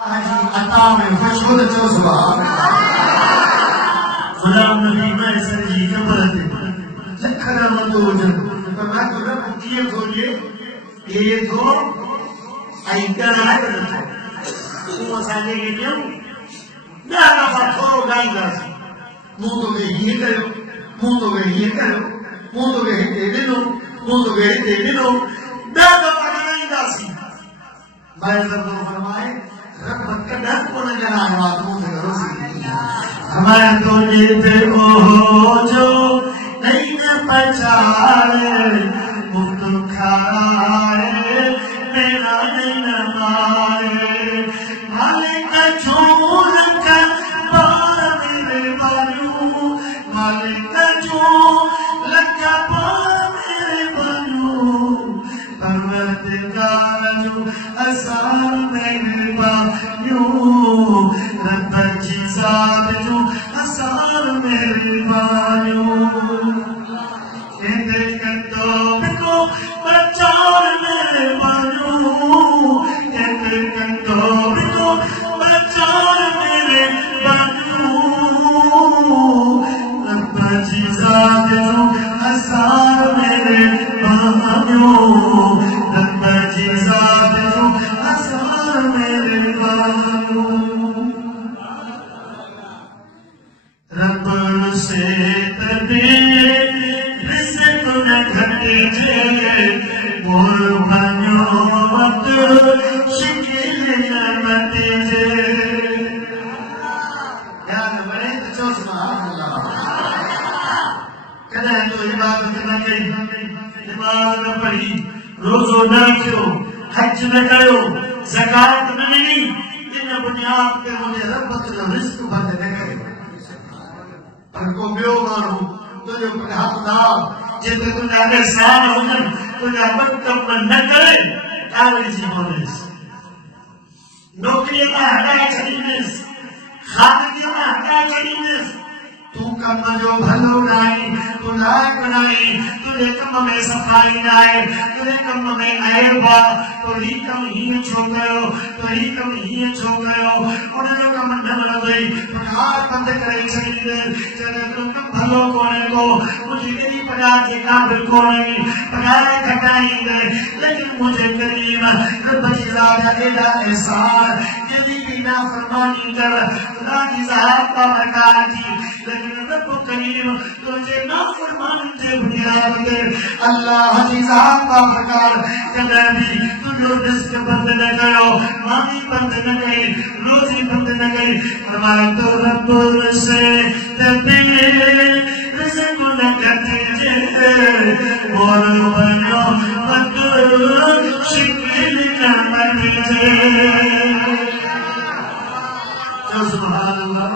अता में खुश हो तो सुभान खुदा नबी में सजी कबर दे लखना मंदोजन तो मैं तो ना किए खोलिए ये तो आई करना है वो साले के लिए ना ना फटो गाई कर मुंह तो ये करो मुंह तो ये करो मुंह तो दे दो मुंह तो दे दो ना तो पकड़ाई दासी मैं सब तो फरमाए रब कदा को न जाना बात मुंह से करो मैं तो ये हो जो नहीं न पहचाने मुक्त खाए मेरा नहीं न मारे मालिक छोड़ कर बार मेरे बालू मालिक छोड़ लगा बार मेरे बालू परवरदिगार जो असार मेरे बालू रब की जात जो असार मेरे बालू कहते कंदो को बचाओ मेरे बालू कहते कंदो को बचाओ मेरे बालू रब की जात जो असार मेरे बालू रब की जात जो असार मेरे बालू रब से तबे रिज़्क़ न घटे मोर भन्यो मत शिकिल न मटे याद बड़े तो सुभान अल्लाह कदा तो इबादत न करी नमाज न पढ़ी रोज़ो न रखियो हज न कयो ज़कात न ॾिनी इन बुनियाद ते मुझे रब तो रिस्क बंद न करे पर को बियो मानो तुझे हाथ ना जिते तुझा एहसान हुजन तुझा मकतब न करे कावड़ी जी बोलिस नौकरी में हटा छड़ीस खादगी में हटा छड़ीस तू कम जो भलो नहीं तू लायक नहीं तुझे कम में सफाई नहीं तुझे कम में ऐबा तो ही कम ही छो गयो तो ही कम ही छो गयो उन्हें कम न लगे पगार बंद करे छड़ीस जने तू कम भलो कोने को मुझे तेरी पगार के काबिल को नहीं पगार घटाई दे लेकिन मुझे करीम रब की ज़ात एदा एहसान यदि बिना फरमानी कर खुदा की ज़ात का बरकत थी लेकिन रब करीम तुझे नाफरमान से बुनियाद पे अल्लाह की ज़ात का बरकत कदे भी तुझे रिज़्क़ बंद न करो मानी बंद न करी रोज़ी बंद न करी फरमाया तो रब से तबे रिज़्क़ न घटे मोर भन्यो मत शिकिल न मटे सुभान अल्लाह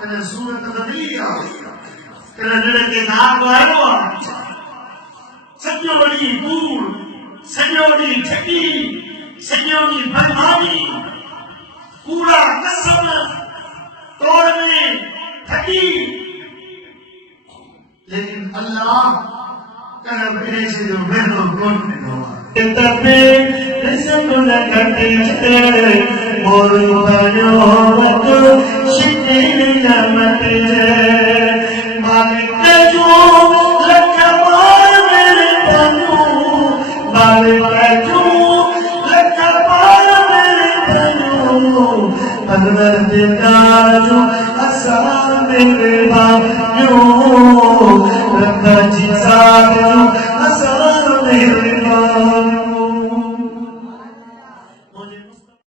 कने सूरत नबी कने जड़े के नाम आयो सॼो ॾींहुं कूड़ सॼो ॾींहुं ठगी सॼो ॾींहुं बदनामी कूड़ा कसम तोड़ में ठगी लेकिन अल्लाह कने मेरे से जो मेहनो कौन में तबे रिज़्क़ न घटे मोर भन्यो मत शिकिल न मटे मालिक जो लख बार मेरे बालू मालिक जो लख बार मेरे बालू परवरदिगार जो असार मेरे बालू रब की ज़ात जो